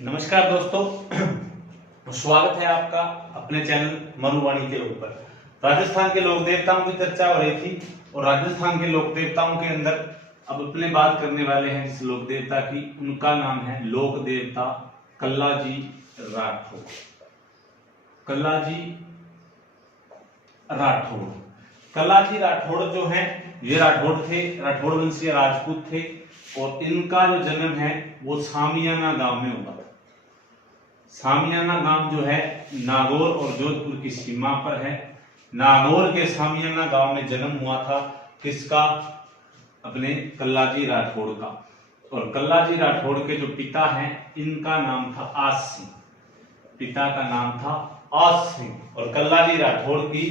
नमस्कार दोस्तों, स्वागत है आपका अपने चैनल मनुवाणी के ऊपर। राजस्थान के लोक देवताओं की चर्चा हो रही थी और राजस्थान के लोक देवताओं के अंदर अब अपने बात करने वाले हैं जिस लोक देवता की, उनका नाम है लोक देवता कल्लाजी राठौड़। कल्लाजी राठौड़ कल्लाजी राठौड़ जो है ये राठौड़ थे, राठौड़ वंशीय राजपूत थे और इनका जो जन्म है वो सामियाना गांव में हुआ। सामियाना गांव जो है नागौर और जोधपुर की सीमा पर है। नागौर के सामियाना गांव में जन्म हुआ था किसका? अपने कल्लाजी राठौड़ का। और कल्लाजी राठौड़ के जो पिता हैं इनका नाम था आस सिंह। पिता का नाम था आस सिंह। और कल्लाजी राठौड़ की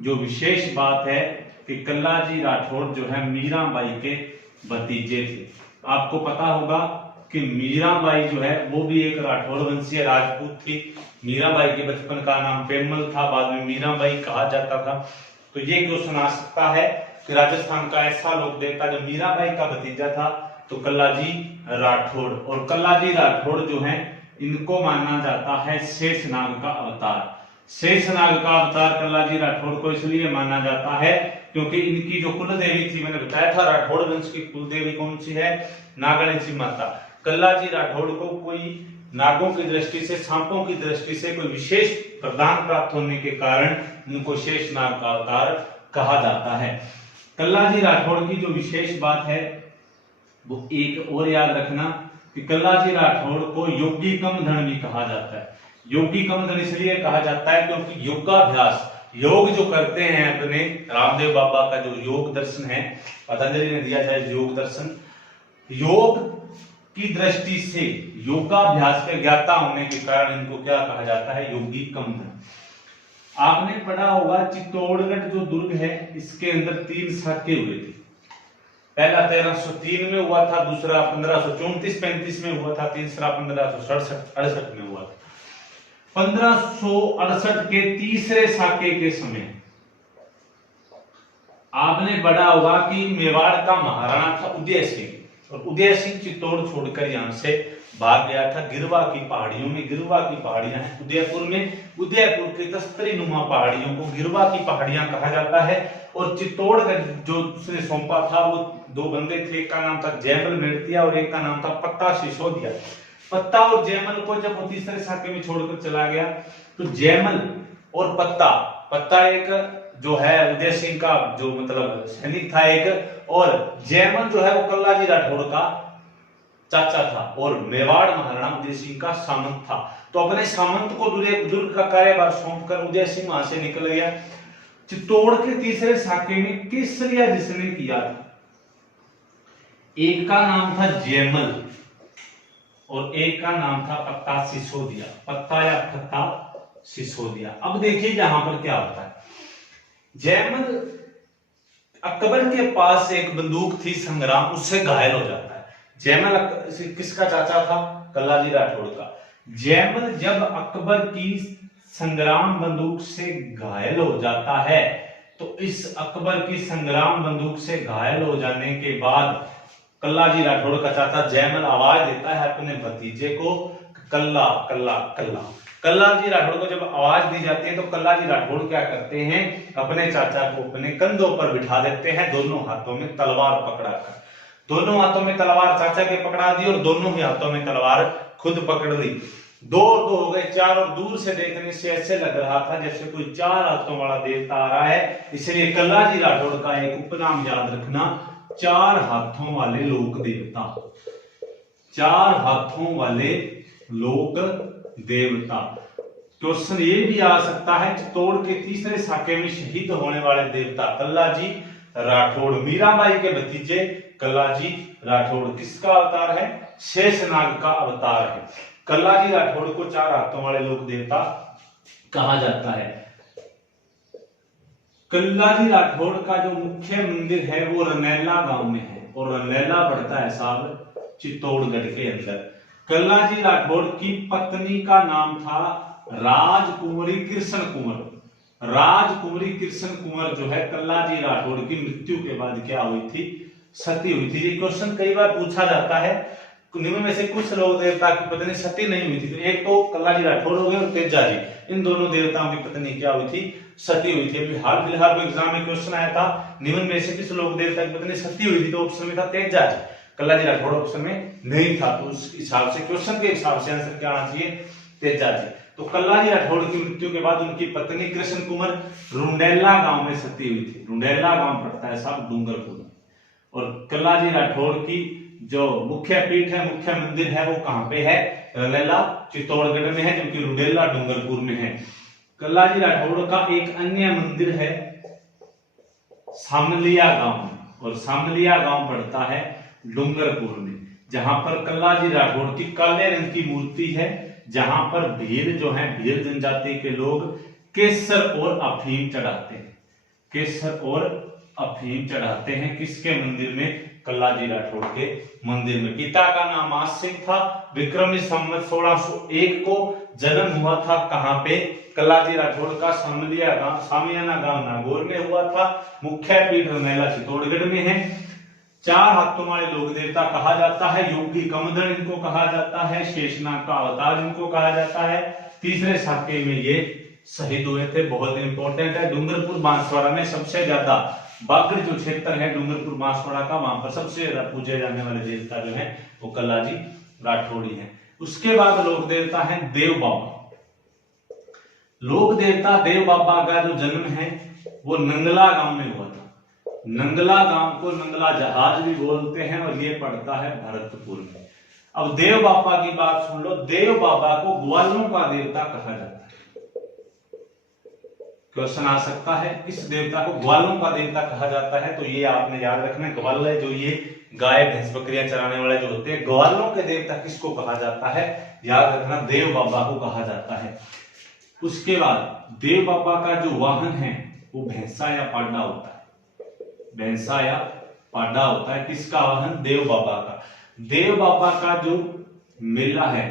जो विशेष बात है कि कल्लाजी राठौड़ जो है मीराबाई के भतीजे थे। आपको पता होगा कि मीराबाई जो है वो भी एक राठौड़ वंशीय राजपूत थी। मीराबाई के बचपन का नाम पेमल था, बाद में मीराबाई कहा जाता था। तो ये क्वेश्चन आ सकता है कि राजस्थान का ऐसा लोक देवता जो मीराबाई का भतीजा था तो कल्लाजी राठौड़। और कल्लाजी राठौड़ जो है इनको माना जाता है शेषनाग का अवतार। शेषनाग का अवतार कल्लाजी राठौड़ को इसलिए माना जाता है क्योंकि इनकी जो कुल देवी थी, मैंने बताया था राठौड़ वंश की कुल देवी कौन सी है? नागणसी माता। कल्लाजी राठौड़ को कोई नागों की दृष्टि से, सांपों की दृष्टि से कोई विशेष वरदान प्राप्त होने के कारण इनको शेषनाग का अवतार कहा जाता है। कल्लाजी राठौड़ की जो विशेष बात है वो एक और याद रखना कि कल्लाजी राठौड़ को योगी कमधन भी कहा जाता है। योगी कमधन इसलिए कहा जाता है क्योंकि योगाभ्यास, योग जो करते हैं अपने रामदेव बाबा का जो योग दर्शन है, पतंजलि ने दिया है योग दर्शन, योग की दृष्टि से योगाभ्यास के ज्ञाता होने के कारण इनको क्या कहा जाता है? योगी कमधन। आपने पढ़ा होगा चित्तौड़गढ़ जो दुर्ग है इसके अंदर 3 साके हुए थे। पहला 1303 में हुआ था, दूसरा 1534-35 में हुआ था, तीसरा 1567-68 में हुआ था। 1568 के तीसरे साके के समय आपने पढ़ा होगा कि मेवाड़ का महाराणा था उदय सिंह, और उदय सिंह चित्तौड़ छोड़कर यहां से भाग गया था गिरवा की पहाड़ियों में। गिरवा की पहाड़ियां हैं उदयपुर में। उदयपुर की तस्तरी नुमा पहाड़ियों को गिरवा की पहाड़ियां कहा जाता है। और चित्तौड़गढ़ जो उसने सौंपा था वो 2 बंदे थे, एक का नाम था जयमल मेड़तिया और एक का नाम था पत्ता सिसोदिया। पत्ता और जयमल को जब वो तीसरे साके में छोड़कर चला गया तो जयमल और पत्ता एक जो है उदय सिंह का जो मतलब सैनिक था एक, और जयमल जो है वो कल्लाजी राठौड़ का चाचा था और मेवाड़ महाराणा उदय सिंह का सामंत था। तो अपने सामंत को दुर्ग का कार्यभार सौंपकर उदय सिंह वहां से निकल गया। चित्तौड़ के तीसरे साके में केसरिया जिसने किया था, एक का नाम था जयमल और एक का नाम था पत्ता सिसोदिया। पत्ता या पत्ता सिसोदिया। अब देखिए यहां पर क्या होता है। जयमल अकबर के पास एक बंदूक थी संग्राम, उससे घायल हो जाता है। जयमल किसका चाचा था? कल्लाजी राठौड़ का। जयमल जब अकबर की संग्राम बंदूक से घायल हो जाता है तो इस अकबर की संग्राम बंदूक से घायल हो जाने के बाद कल्लाजी राठौड़ का चाचा जयमल आवाज देता है अपने भतीजे को, कल्ला कल्ला कल्ला। कल्लाजी राठौड़ को जब आवाज दी जाती है तो कल्लाजी राठौड़ क्या करते हैं? अपने चाचा को अपने कंधों पर बिठा देते हैं, दोनों हाथों में तलवार पकड़ाकर। दोनों हाथों में तलवार चाचा के पकड़ा दी और दोनों ही हाथों में तलवार खुद पकड़ ली। 2 हो गए 4, और दूर से देखने से ऐसे लग रहा था जैसे कोई 4 हाथों वाला देवता आ रहा है। इसलिए कल्लाजी राठौड़ का एक उपनाम याद रखना, 4 हाथों वाले लोक देवता। 4 हाथों वाले लोक देवता। क्वेश्चन ये भी आ सकता है चित्तौड़ के तीसरे साके में शहीद होने वाले देवता कल्लाजी राठौड़, मीराबाई के भतीजे कल्लाजी राठौड़ किसका अवतार है? शेषनाग का अवतार है। कल्लाजी राठौड़ को 4 हाथों वाले लोक देवता कहा जाता है। कल्लाजी राठौड़ का जो मुख्य मंदिर है वो रनैला गांव में है और रनैला पड़ता है साहब चित्तौड़गढ़ के अंदर। कल्लाजी राठौड़ की पत्नी का नाम था राजकुमारी कृष्ण कुंवर। राजकुमारी कृष्ण कुंवर जो है कल्लाजी राठौड़ की मृत्यु के बाद क्या हुई थी? सती हुई थी। ये क्वेश्चन कई बार पूछा जाता है निम्न में से कुछ लोक देवता की पत्नी सती नहीं हुई थी। तो एक तो कल्लाजी राठौड़ हो गए और तेजा जी, इन दोनों देवताओं की पत्नी क्या हुई थी, सती हुई थी। अभी हाल फिलहाल एग्जाम में क्वेश्चन आया था, निम्न में से किस लोक देवता की पत्नी सती हुई थी, तो ऑप्शन में था तेजा जी, कल्लाजी राठौड़ ऑप्शन में नहीं था। तो उस हिसाब से क्वेश्चन के हिसाब से आंसर क्या आना चाहिए, तेजा जी। तो कल्लाजी राठौड़ की मृत्यु के बाद उनकी पत्नी कृष्ण कुमार रुंडेला गांव में सती हुई थी। रुंडेला गांव पड़ता है साहब डूंगरपुर में। और कल्लाजी राठौड़ की जो मुख्य पीठ है, मुख्य मंदिर है, वो कहां पे है, रुंडेला चित्तौड़गढ़ में है, जबकि रुंडेला डूंगरपुर में है। कल्लाजी राठौड़ का एक अन्य मंदिर है सामलिया गांव में, और सामलिया गांव पड़ता है डूंगरपुर में, जहां पर कल्लाजी राठौड़ की काले रंग की मूर्ति है, जहां पर भील जो है, भील जनजाति के लोग केसर और अफीम चढ़ाते हैं, केसर और अफीम चढ़ाते हैं। किसके मंदिर में, कल्लाजी राठौड़ के मंदिर में। पिता का नाम आस सिंह था, विक्रमी संवत 1601 को जन्म हुआ था। कहां पे, कल्लाजी राठौड़ का सामलिया गांव, सामियाना गांव नागौर में हुआ था। मुख्य पीठ रुंडेला चित्तौड़गढ़ में है। 4 हाथों वाले लोक देवता कहा जाता है, योगी कमदन इनको कहा जाता है, शेषनाग का अवतार इनको कहा जाता है। तीसरे साके में ये शहीद हुए थे, बहुत इंपॉर्टेंट है। डूंगरपुर बांसवाड़ा में सबसे ज्यादा बागड़ जो क्षेत्र है डूंगरपुर बांसवाड़ा का, वहां पर सबसे ज्यादा पूजे जाने वाले देवता जो है वो कल्लाजी राठौड़ी है। उसके बाद लोक देवता है देव बाबा। लोक देवता देव बाबा का जो जन्म है वो नंगला गांव में हुआ था। नंगला गांव को नंगला जहाज भी बोलते हैं, और ये पड़ता है भरतपुर में। अब देव बाबा की बात सुन लो। देव बाबा को ग्वालों का देवता कहा जाता है। क्वेश्चन आ सकता है, किस देवता को ग्वालों का देवता कहा जाता है, तो ये आपने याद रखना, ग्वाल है जो ये गाय भैंस बकरियां चराने वाले जो होते हैं, ग्वालों के देवता किसको कहा जाता है, याद रखना, देव बाबा को कहा जाता है। उसके बाद देव बाबा का जो वाहन है वो भैंसा या पाडा होता है, भैंसा या पाडा होता है। किसका वाहन, देव बाबा का। देव बाबा का जो मेला है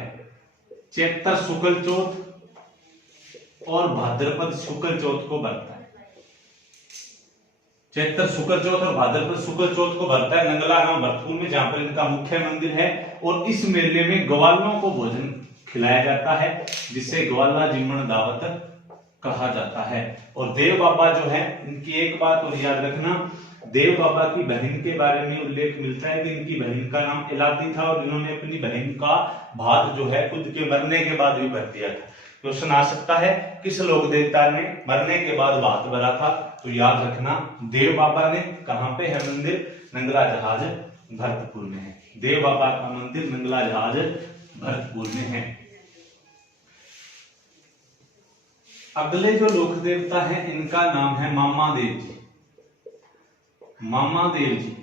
चैत्र शुक्ल चौथ और भाद्रपद शुक्ल चौथ को बनता है। चैत्र शुक्ल चौथ और भाद्रपद शुक्ल चौथ को बनता है नंगला गांव भरतपुर में, जहां पर इनका मुख्य मंदिर है। और इस मेले में ग्वालों को भोजन खिलाया जाता है, जिसे ग्वाला जिम्मन दावत कहा जाता है। और देव बाबा जो है, इनकी एक बात और याद रखना, देव बाबा की बहन के बारे में उल्लेख मिलता है कि इनकी बहन का नाम इलाती था, और इन्होंने अपनी बहन का भात जो है खुद के मरने के बाद भी भर दिया था। क्वेश्चन आ सकता है, किस लोक देवता ने मरने के बाद भात भरा था, तो याद रखना देव बाबा ने। कहां पे है मंदिर, नंगला जहाज भरतपुर में है। देव बाबा का मंदिर नंगला जहाज भरतपुर में है। अगले जो लोक देवता है इनका नाम है मामा देव जी। मामा देव जी,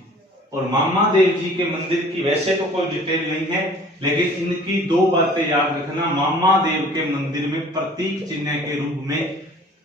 और मामा देव जी के मंदिर की वैसे तो कोई डिटेल नहीं है, लेकिन इनकी 2 बातें याद रखना। मामा देव के मंदिर में प्रतीक चिन्ह के रूप में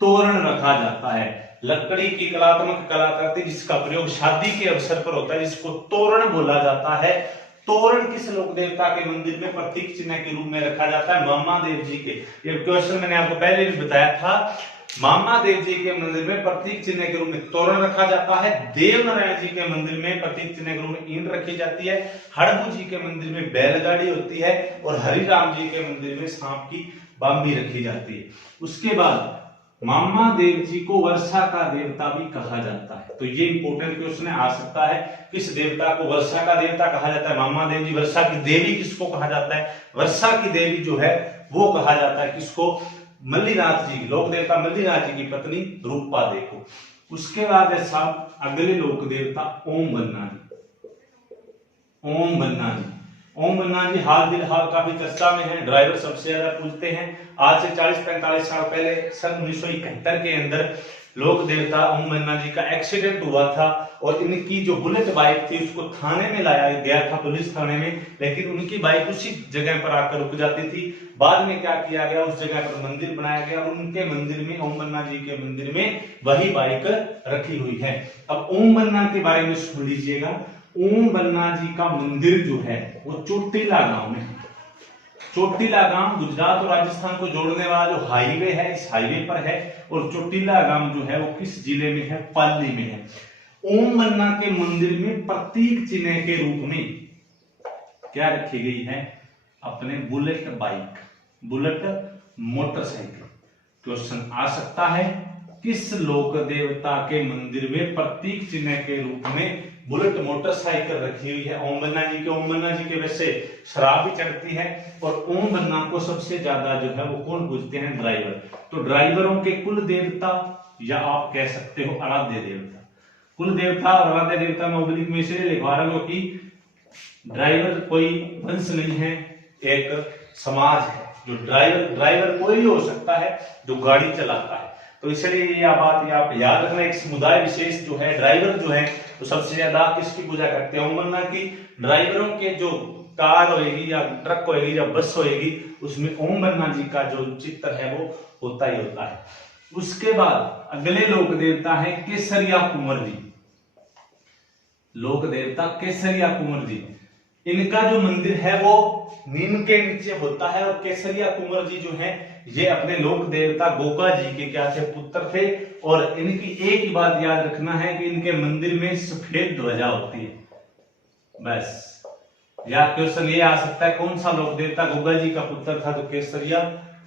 तोरण रखा जाता है। लकड़ी की कलात्मक कलाकृति जिसका प्रयोग शादी के अवसर पर होता है, जिसको तोरण बोला जाता है। तोरण किस लोक देवता के मंदिर में प्रतीक चिन्ह के रूप में रखा जाता है, मामा देव जी के। ये क्वेश्चन मैंने आपको पहले भी बताया था। मामा देव जी के मंदिर में प्रतीक चिन्ह के रूप में तोरण रखा जाता है। देव नारायण जी के मंदिर में प्रतीक चिन्ह के रूप में ईंट रखी जाती है। हड़बू जी के मंदिर में बैलगाड़ी होती है, और हरिराम जी के मंदिर में सांप की बांबी रखी जाती है। उसके बाद मामा देव जी को वर्षा का देवता भी कहा जाता है। तो ये इंपॉर्टेंट क्वेश्चन है, आ सकता है, किस देवता को वर्षा का देवता कहा जाता है, मामा देव जी। वर्षा की देवी किसको कहा जाता है, वर्षा की देवी जो है वो कहा जाता है किसको, मल्लीनाथ जी, लोक देवता मल्लीनाथ जी की पत्नी रूपा देवी को। उसके बाद है साहब अगले लोक देवता ओम बन्ना जी। ओम बन्ना जी, ओम बन्ना जी हाल फिलहाल काफी चर्चा में है, ड्राइवर सबसे ज्यादा पूछते हैं। आज से 40-45 साल पहले सन 1971 के अंदर लोक देवता ओम बन्ना जी का एक्सीडेंट हुआ था, और इनकी जो बुलेट बाइक थी उसको थाने में लाया गया था, पुलिस थाने में, लेकिन उनकी बाइक उसी जगह पर आकर रुक जाती थी। बाद में क्या किया गया, उस जगह पर मंदिर बनाया गया, और उनके मंदिर में, ओम बन्ना जी के मंदिर में वही बाइक रखी हुई है। अब ओम बन्ना के बारे में सुन लीजिएगा। ओम बन्ना जी का मंदिर जो है वो चोटीला गांव में है। चोटीला गांव गुजरात और राजस्थान को जोड़ने वाला जो हाईवे है, इस हाईवे पर है। और चोटीला गांव जो है वो किस जिले में है, पाली में है। ओम बन्ना के मंदिर में प्रतीक चिन्ह के रूप में क्या रखी गई है? अपने bullet bike, bullet motorcycle. Question आ सकता है किस लोक देवता के मंदिर में प्रतीक चिन्ह के रूप में बुलेट मोटरसाइकिल रखी हुई है? ओम बन्ना जी के। ओम बन्ना जी के वैसे शराब भी चढ़ती है और ओम बन्ना को सबसे ज्यादा जो है वो कौन पूजते हैं? ड्राइवर। तो ड्राइवरों के कुल देवता या आप कह सकते हो आराध्य देवता। कुल देवता और आराध्य देवता में ओब्लिक में इसलिए लिखवा रहा हूं कि ड्राइवर कोई वंश नहीं है, एक समाज है। जो ड्राइवर कोई भी हो सकता है जो गाड़ी चलाता है। तो इसलिए यह बात आप याद रखना, एक समुदाय विशेष जो है ड्राइवर जो है तो सबसे ज्यादा किसकी पूजा करते हैं? ओम बन्ना की। ड्राइवरों के जो कार होएगी या ट्रक होएगी या बस होएगी उसमें ओम बन्ना जी का जो चित्र है वो होता ही होता है। उसके बाद अगले लोक देवता है केसरिया कुंवर जी। लोक देवता केसरिया कुंवर जी, इनका जो मंदिर है वो नीम के नीचे होता है। और केसरिया कुंवर जी जो है ये अपने लोक देवता गोगा जी के क्या थे? पुत्र थे। और इनकी एक ही बात याद रखना है कि इनके मंदिर में सफेद ध्वजा होती है, बस। या क्वेश्चन ये आ सकता है कौन सा लोक देवता गोगा जी का पुत्र था? तो केसरिया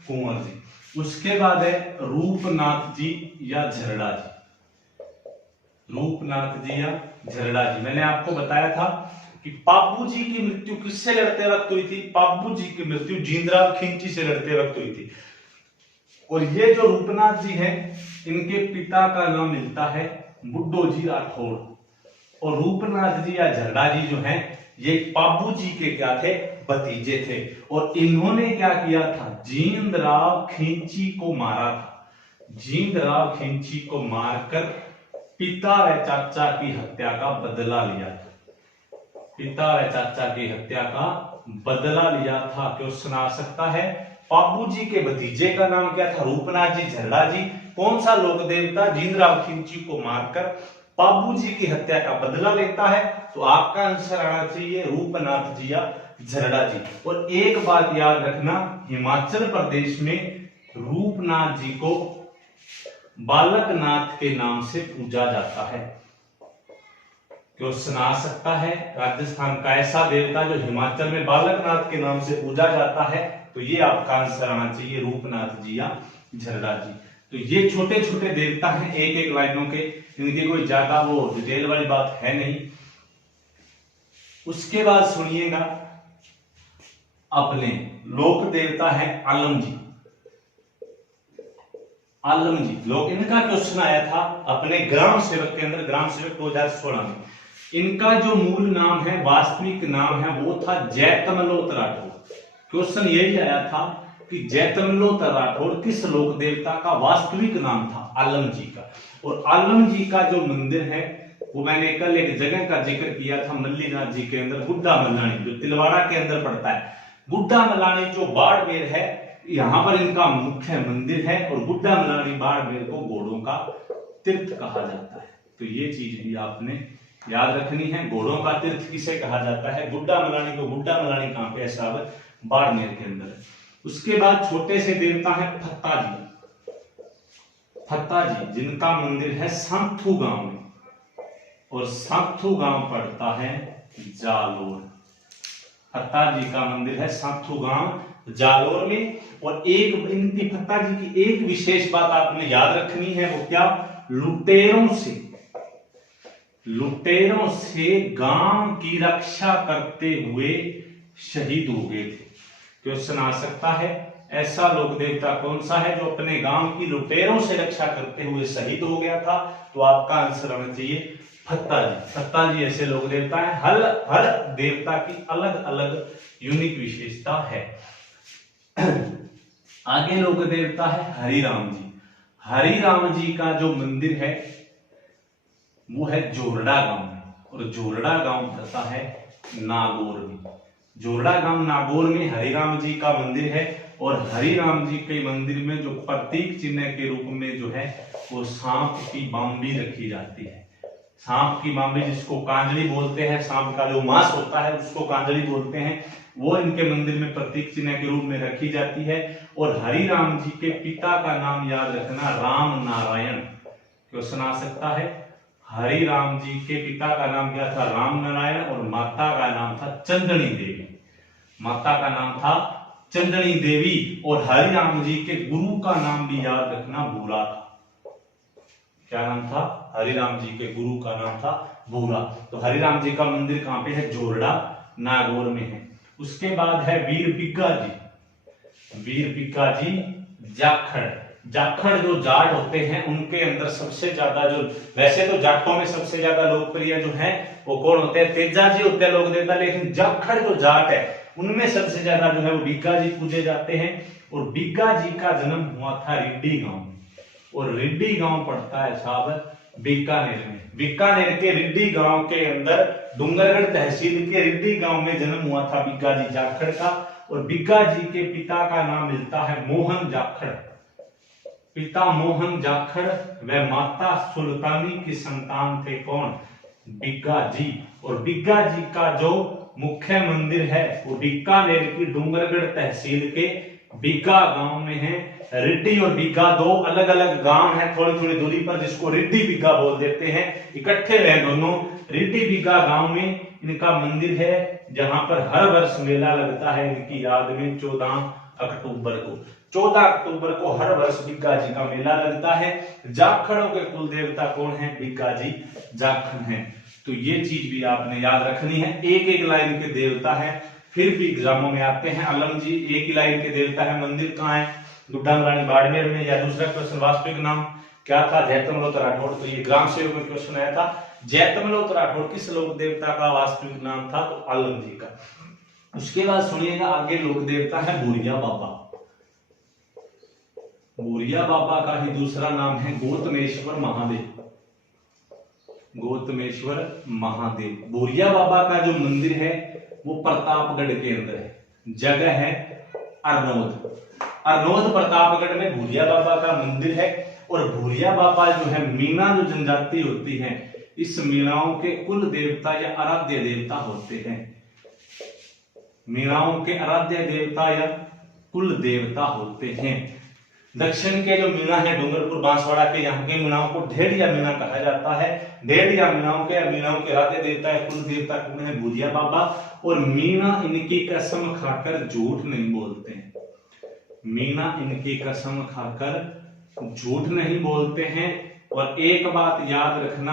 कुंवर जी। उसके बाद है रूपनाथ जी या झरड़ा जी। रूपनाथ जी या झरड़ा जी, मैंने आपको बताया था कि पापू जी की मृत्यु किससे लड़ते वक्त हुई थी? पापू जी की मृत्यु जींद्राव खिंची से लड़ते वक्त हुई थी। और ये जो रूपनाथ जी हैं इनके पिता का नाम मिलता है बुड्ढो जी राठौड़। और रूपनाथ जी या झरड़ा जी जो हैं ये पापू जी के क्या थे? भतीजे थे। और इन्होंने क्या किया था? जींद्राव खिंची को मारा था। जींद्राव खिंची को मारकर पिता व चाचा की हत्या का बदला लिया था। पिता व चाचा की हत्या का बदला लिया था। क्वेश्चन आ सकता है पापू जी के भतीजे का नाम क्या था? रूपनाथ जी झरड़ा जी। कौन सा लोक देवता जींद्राव खिंची को मारकर पापू जी की हत्या का बदला लेता है? तो आपका आंसर आना चाहिए रूपनाथ जी या झरड़ा जी। और एक बात याद रखना, हिमाचल प्रदेश में रूपनाथ जी को बालकनाथ के नाम से पूजा जाता है। क्वेश्चन आ सकता है राजस्थान का ऐसा देवता जो हिमाचल में बालकनाथ के नाम से पूजा जाता है? तो ये आपका आंसर आना चाहिए रूपनाथ जी या झरड़ा जी। तो ये छोटे छोटे देवता हैं एक एक लाइनों के, इनकी कोई ज्यादा वो डिटेल वाली बात है नहीं। उसके बाद सुनिएगा अपने लोक देवता है आलम जी। आलम जी लोग, इनका क्वेश्चन आया था अपने ग्राम सेवक के अंदर, ग्राम सेवक 2016 में। इनका जो मूल नाम है, वास्तविक नाम है वो था जैतमलोत राठौड़। क्वेश्चन यही आया था कि जैतमलोत राठौड़ किस लोक देवता का वास्तविक नाम था? आलम जी का। और आलम जी का जो मंदिर है वो मैंने कल एक जगह का जिक्र किया था मल्लीनाथ जी के अंदर, गुड्डा मल्लानी, जो तिलवाड़ा के अंदर पड़ता है। गुड्डा मल्लानी जो बाड़मेर है यहां पर इनका मुख्य मंदिर है। और गुड्डा मल्लानी बाड़मेर को घोड़ों का तीर्थ कहा जाता है। तो ये चीज भी आपने याद रखनी है, घोड़ों का तीर्थ किसे कहा जाता है? गुड्डा मल्लानी को। गुड्डा मल्लानी कहां पे है साहब? बाड़मेर के अंदर। उसके बाद छोटे से देवता है फत्ता जी। फत्ता जी जिनका मंदिर है सांथू गांव में, और सांथू गांव पड़ता है जालोर। फत्ता जी का मंदिर है सांथू गांव जालोर में। और एक इनकी फत्ता जी की एक विशेष बात आपने याद रखनी है, वो क्या? लुटेरों से गांव की रक्षा करते हुए शहीद हो गए थे। क्वेश्चन आ सकता है ऐसा लोक देवता कौन सा है जो अपने गांव की लुटेरों से रक्षा करते हुए शहीद हो गया था? तो आपका आंसर होना चाहिए फत्ता जी। फत्ता जी ऐसे लोक देवता है। हर देवता की अलग अलग यूनिक विशेषता है। आगे लोक देवता है हरिराम जी। हरिराम जी का जो मंदिर है वो है जोरडा गांव में, और जोरडा गांव पड़ता है नागौर में। जोरडा गांव नागौर में हरिराम जी का मंदिर है। और हरिराम जी के मंदिर में जो प्रतीक चिन्ह के रूप में जो है वो सांप की बांबी रखी जाती है। सांप की बांबी जिसको कांजड़ी बोलते हैं, सांप का जो मांस होता है उसको कांजड़ी बोलते हैं, वो इनके मंदिर में प्रतीक चिन्ह के रूप में रखी जाती है। और हरिराम जी के पिता का नाम याद रखना, राम नारायण। क्वेश्चन आ सकता है हरिराम जी के पिता का नाम क्या था? राम नारायण। और माता का नाम था चंदनी देवी। माता का नाम था चंदनी देवी और हरिराम जी के गुरु का नाम भी याद रखना भूरा था। क्या नाम था? हरिराम जी के गुरु का नाम था भूरा। तो हरिराम जी का मंदिर कहां पे है? जोरडा नागौर में है। उसके बाद है वीर बिक्का जी। वीर बिक्का जी जाखड़। जाखड़ जो जाट होते हैं उनके अंदर सबसे ज्यादा जो, वैसे तो जाटों में सबसे ज्यादा लोकप्रिय जो है वो कौन होते हैं? तेजा जी होते हैं लोक देवता, लेकिन जाखड़ जो जाट है उनमें सबसे ज्यादा जो है वो बिक्का जी पूजे जाते हैं। और बिक्का जी का जन्म हुआ था रिड्डी गांव में, और रिड्डी गांव पड़ता है साहब बीकानेर में। बीकानेर के रिड्डी गांव के अंदर डूंगरगढ़ तहसील के रिड्डी गांव में जन्म हुआ था बिक्का जी जाखड़ का। और बिक्का जी के पिता का नाम मिलता है मोहन जाखड़। पिता मोहन जाखड़ व माता सुल्तानी की संतान थे कौन? बिक्का जी। और बिक्का जी का जो मुख्य मंदिर है वो बीकानेर की डूंगरगढ़ तहसील के बिक्का गांव में है। रिड्डी और बिक्का दो अलग अलग गांव हैं थोड़ी थोड़ी दूरी पर, जिसको रिड्डी बिक्का बोल देते हैं। इकट्ठे रहे दोनों। रिड्डी बिक्का गांव में इनका मंदिर है, जहां पर हर वर्ष मेला लगता है इनकी याद में 14 अक्टूबर को। 14 अक्टूबर को हर वर्ष बिक्का जी का मेला लगता है। जाखड़ों के कुल देवता कौन है? बिक्का जी जाखड़ हैं। तो ये चीज भी आपने याद रखनी है। एक एक लाइन के देवता है, फिर भी एग्जामों में आते हैं। अलम जी एक ही लाइन के देवता है। मंदिर कहाँ है? गुड्डाम रानी बाड़मेर में। या दूसरा क्वेश्चन वास्तविक नाम क्या था? जैतमलोत राठौड़। तो ये ग्राम सेवक में क्वेश्चन आया था। जैतमलोत राठौड़ किस लोक देवता का वास्तविक नाम था? तो अलम जी का। उसके बाद सुनिएगा आगे लोक देवता है भूरिया बाबा। भूरिया बाबा का ही दूसरा नाम है गौतमेश्वर महादेव। गौतमेश्वर महादेव। भूरिया बाबा का जो मंदिर है वो प्रतापगढ़ के अंदर है। जगह है अरनोद। अरनोद प्रतापगढ़ में भूरिया बाबा का मंदिर है। और भूरिया बाबा जो है मीणा जो जनजाति होती है, इस मीणाओं के कुल देवता या आराध्य देवता होते हैं। मीणाओं के आराध्य देवता या कुल देवता होते हैं। दक्षिण के जो मीणा है डूंगरपुर बांसवाड़ा के, यहाँ के मीणाओं को ढेड़िया मीणा कहा जाता है। ढेड़िया मीणाओं के आराध्य देवता है कुल देवता कौन है? भूरिया बाबा। और मीणा इनकी कसम खाकर झूठ नहीं बोलते हैं। मीणा इनकी कसम खाकर झूठ नहीं बोलते हैं। और एक बात याद रखना,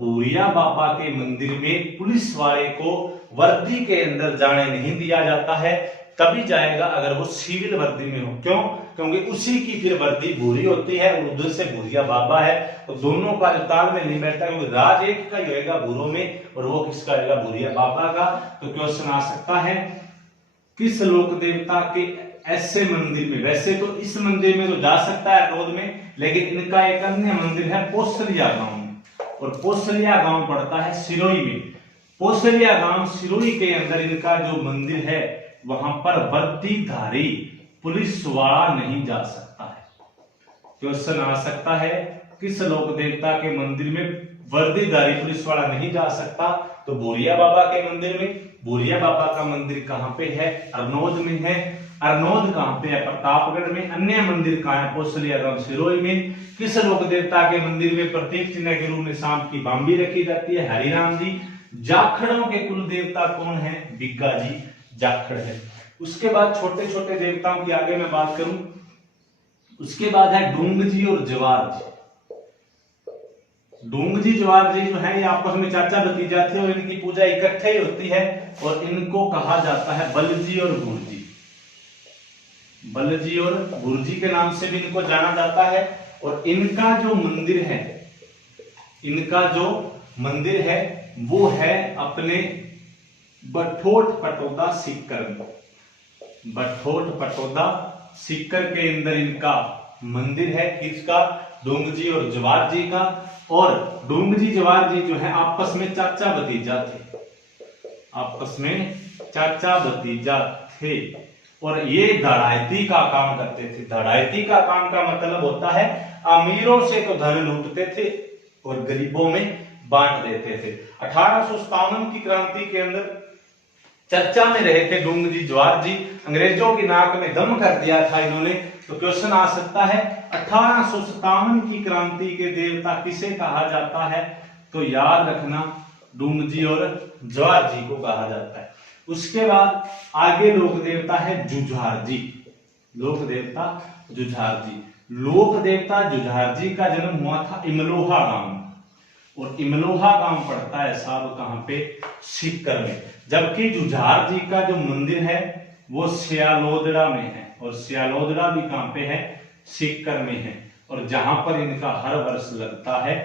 भूरिया बाबा के मंदिर में पुलिस वाले को वर्दी के अंदर जाने नहीं दिया जाता है। तभी जाएगा अगर वो सिविल वर्दी में हो। क्यों? क्योंकि उसी की फिर वर्दी भूरी होती है, उधर से भूरिया बाबा है, तो दोनों का तालमेल नहीं बैठता। क्योंकि राज एक का ही होगा भूरों में, और वो किसका होगा? भूरिया बाबा का। तो क्वेश्चन आ सकता है किस लोक देवता के ऐसे मंदिर में? वैसे तो इस मंदिर में तो जा सकता है अरनोद में, लेकिन इनका एक अन्य मंदिर है पोसलिया गांव में। और पोसलिया गांव पड़ता है सिरोही में। पोसलिया गांव सिरोही के अंदर इनका जो मंदिर है वहां पर वर्दीधारी पुलिस वाला नहीं जा सकता है। क्वेश्चन आ सकता है किस लोक देवता के मंदिर में वर्दीधारी पुलिस वाला नहीं जा सकता? तो भूरिया बाबा के मंदिर में। भूरिया बाबा का मंदिर कहां पे है? अरनोद में है। अरनोद कहां पे है? प्रतापगढ़ में। अन्य मंदिर कहां है? पोसलिया गांव सिरोही में। किस लोक देवता के मंदिर में प्रतीक चिन्ह के रूप में सांप की बांबी रखी जाती है? हरिराम जी। जाखड़ों के कुल देवता कौन है? बिक्का जी जाखड़ है। उसके बाद छोटे छोटे देवताओं की आगे मैं बात करूं, उसके बाद है डूंग जी और जवार जी। डूंग जी जवार जी जो है ये आपस में चाचा भतीजा थे, और इनकी पूजा इकट्ठे ही होती है। और इनको कहा जाता है बलजी और गुरजी। बलजी और गुरजी के नाम से भी इनको जाना जाता है। और इनका जो मंदिर है, इनका जो मंदिर है वो है अपने बठोट पटोदा सीकर में। बठोट पटोदा सीकर के अंदर इनका मंदिर है। किसका? डूंग जी और जवार जी का। और डूंग जी जवार जी जो है आपस में चाचा भतीजा थे। आपस में चाचा भतीजा थे। और ये धड़ायती का काम करते थे। धड़ायती का काम का मतलब होता है अमीरों से तो धन लूटते थे और गरीबों में बांट देते थे। 1857 की क्रांति के अंदर चर्चा में रहे थे डूंग जी जवार जी। अंग्रेजों की नाक में दम कर दिया था इन्होंने। तो क्वेश्चन आ सकता है 1857 की क्रांति के देवता किसे कहा जाता है? तो याद रखना डूंग जी और जवार जी को कहा जाता है। उसके बाद आगे लोक देवता है जुझार जी। लोक देवता जुझार जी। लोक देवता जुझार जी का जन्म हुआ था इमलोहा गांव, और इमलोहा गांव पड़ता है साहब कहां पे, सीकर में। जबकि जुझार जी का जो मंदिर है वो सियालोदड़ा में है, और सियालोदड़ा भी कहां पे है, सीकर में है। और जहां पर इनका हर वर्ष लगता है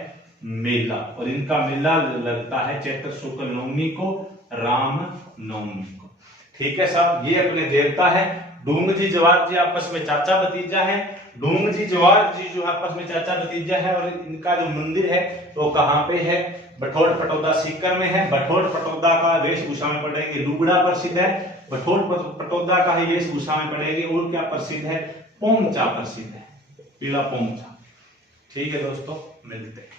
मेला, और इनका मेला लगता है चैत्र शुक्ल नवमी को, राम नवमी को। ठीक है साहब, ये अपने देवता है। डूंग जी जवार जी आपस में चाचा भतीजा है। डूंग जी जवार जी जो आपस में चाचा भतीजा है, और इनका जो मंदिर है वो कहां पे है, बठोड़ पटौदा सीकर में है। बठोड़ पटौदा का वेशभूषा में पढ़ेंगे लुगड़ा प्रसिद्ध है, बठोड़ पटौदा का ही वेशभूषा में पढ़ेंगे। और क्या प्रसिद्ध है, पोंचा प्रसिद्ध है, पीला पोंचा। ठीक है दोस्तों, मिलते हैं।